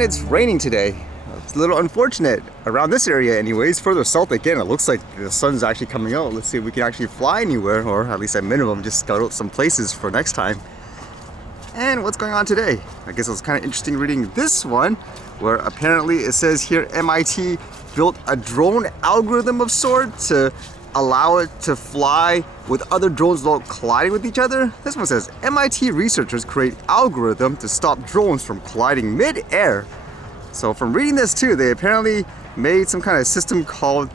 and it's raining today. It's a little unfortunate around this area anyways. Further south again, it looks like the sun's actually coming out. Let's see if we can actually fly anywhere, or at least at minimum just scout out some places for next time. And what's going on today? I guess it was kind of interesting reading this one, where apparently it says here MIT built a drone algorithm of sorts to allow it to fly with other drones without colliding with each other. This one says MIT researchers create algorithm to stop drones from colliding mid-air. So from reading this too, they apparently made some kind of system called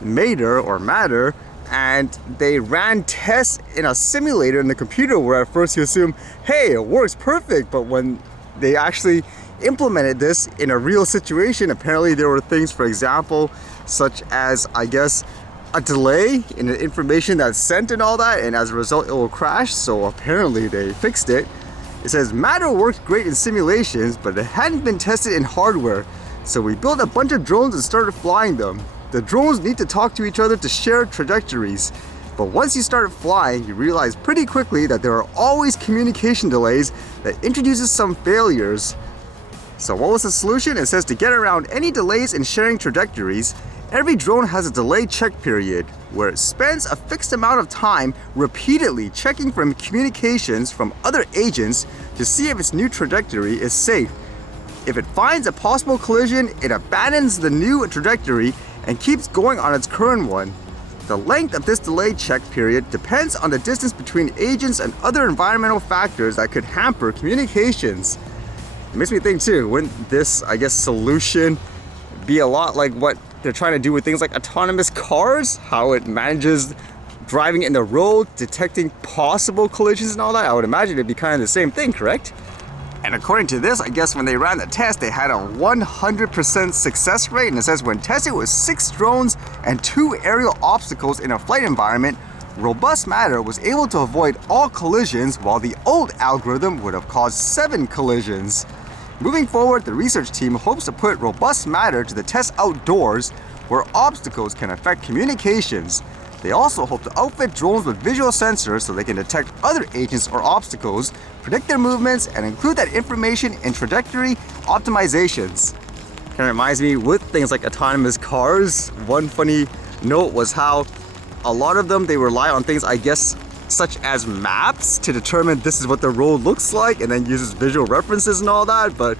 Matter, and they ran tests in a simulator in the computer where at first you assume, hey, it works perfect, but when they actually implemented this in a real situation, apparently there were things, for example, such as, I guess, a delay in the information that's sent and all that, and as a result it will crash. So apparently they fixed it. It says Matter worked great in simulations, but it hadn't been tested in hardware, so we built a bunch of drones and started flying them. The drones need to talk to each other to share trajectories, but once you start flying, you realize pretty quickly that there are always communication delays that introduces some failures. So what was the solution? It says to get around any delays in sharing trajectories, every drone has a delay check period where it spends a fixed amount of time repeatedly checking for communications from other agents to see if its new trajectory is safe. If it finds a possible collision, it abandons the new trajectory and keeps going on its current one. The length of this delay check period depends on the distance between agents and other environmental factors that could hamper communications. It makes me think too, wouldn't this, I guess, solution be a lot like what they're trying to do with things like autonomous cars? How it manages driving in the road, detecting possible collisions and all that? I would imagine it'd be kind of the same thing, correct? And according to this, I guess when they ran the test, they had a 100% success rate. And it says when tested with 6 drones and 2 aerial obstacles in a flight environment, robust Matter was able to avoid all collisions, while the old algorithm would have caused 7 collisions. Moving forward, the research team hopes to put robust Matter to the test outdoors, where obstacles can affect communications. They also hope to outfit drones with visual sensors so they can detect other agents or obstacles, predict their movements, and include that information in trajectory optimizations. Kind of reminds me with things like autonomous cars. One funny note was how a lot of them, they rely on things, I guess, such as maps to determine this is what the road looks like, and then uses visual references and all that. But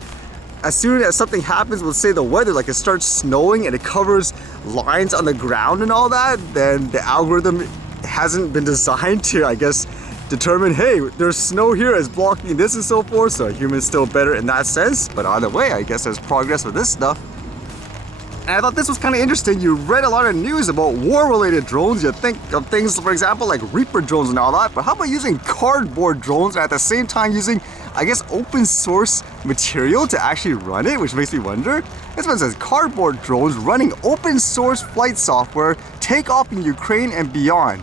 as soon as something happens with, say, the weather, like it starts snowing and it covers lines on the ground and all that, then the algorithm hasn't been designed to, I guess, determine, hey, there's snow here, it's blocking this and so forth. So a human's still better in that sense. But either way, I guess there's progress with this stuff. And I thought this was kind of interesting. You read a lot of news about war-related drones. You think of things, for example, like Reaper drones and all that, but how about using cardboard drones and at the same time using, I guess, open source material to actually run it, which makes me wonder. This one says cardboard drones running open source flight software take off in Ukraine and beyond.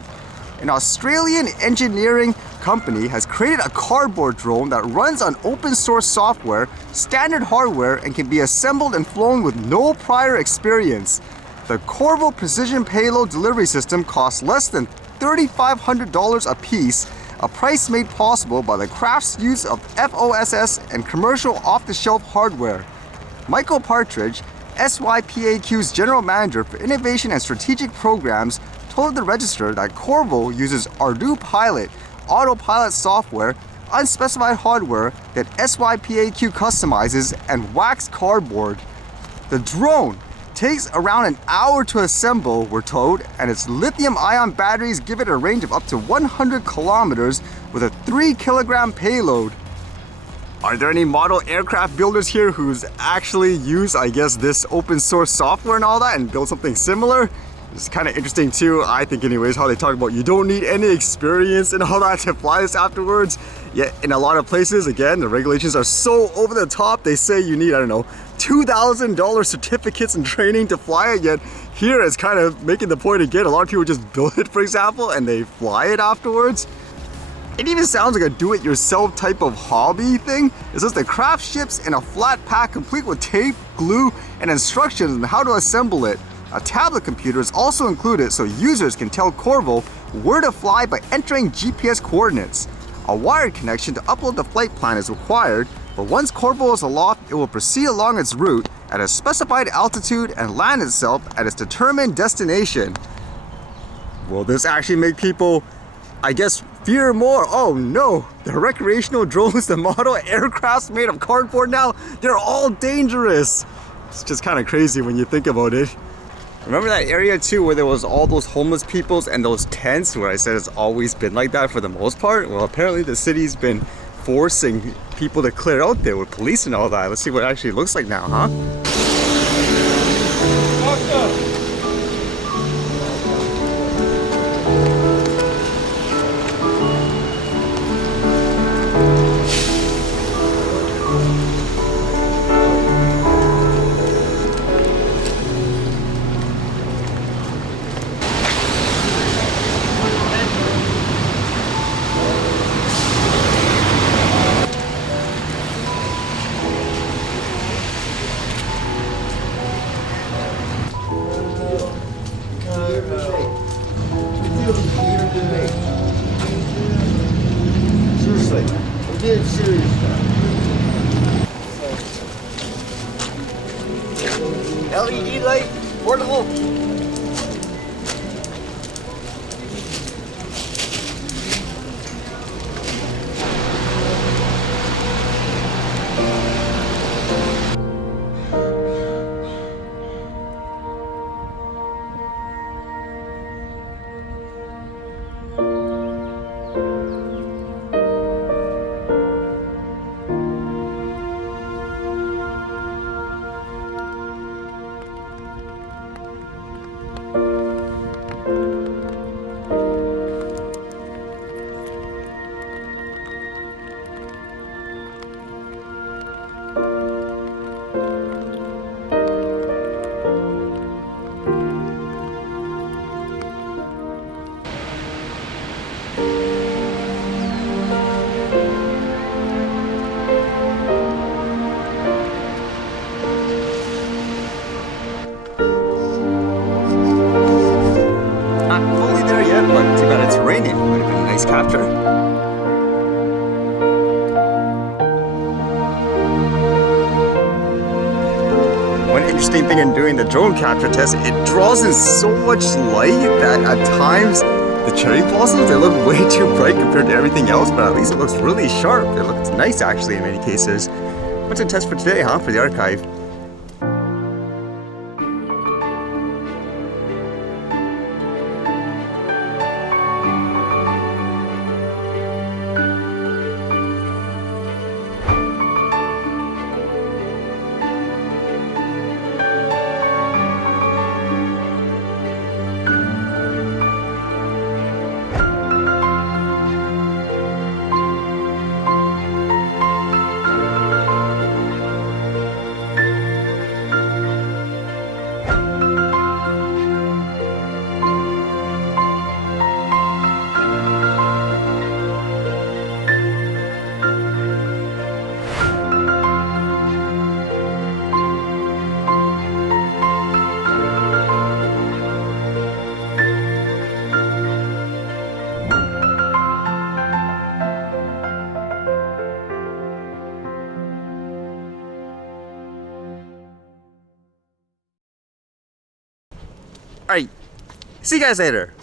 An Australian engineering company has created a cardboard drone that runs on open source software, standard hardware, and can be assembled and flown with no prior experience. The Corvo Precision Payload Delivery System costs less than $3,500 a piece, a price made possible by the craft's use of FOSS and commercial off-the-shelf hardware. Michael Partridge, SYPAQ's General Manager for Innovation and Strategic Programs, told the Register that Corvo uses ArduPilot, autopilot software, unspecified hardware that SYPAQ customizes, and wax cardboard. The drone takes around an hour to assemble, we're told, and its lithium-ion batteries give it a range of up to 100 kilometers with a 3-kilogram payload. Are there any model aircraft builders here who's actually used, I guess, this open source software and all that and built something similar? It's kind of interesting too, I think anyways, how they talk about you don't need any experience and all that to fly this afterwards. Yet in a lot of places, again, the regulations are so over the top. They say you need, I don't know, $2,000 certificates and training to fly it. Yet here it's kind of making the point again, a lot of people just build it, for example, and they fly it afterwards. It even sounds like a do-it-yourself type of hobby thing. It says the craft ships in a flat pack complete with tape, glue, and instructions on how to assemble it. A tablet computer is also included so users can tell Corvo where to fly by entering GPS coordinates. A wired connection to upload the flight plan is required. but once Corvo is aloft, it will proceed along its route at a specified altitude and land itself at its determined destination. Will this actually make people, I guess, fear more? Oh no, the recreational drones, the model aircrafts made of cardboard now, they're all dangerous. It's just kind of crazy when you think about it. Remember that area too where there was all those homeless peoples and those tents where I said it's always been like that for the most part? Well, apparently the city's been forcing people to clear out there with police and all that. Let's see what it actually looks like now, huh? Seriously, I'm being serious now. LED light, portable. Capture. One interesting thing in doing the drone capture test, it draws in so much light that at times the cherry blossoms, they look way too bright compared to everything else, but at least it looks really sharp. It looks nice actually in many cases. What's the test for today, huh? For the archive. Alright, see you guys later.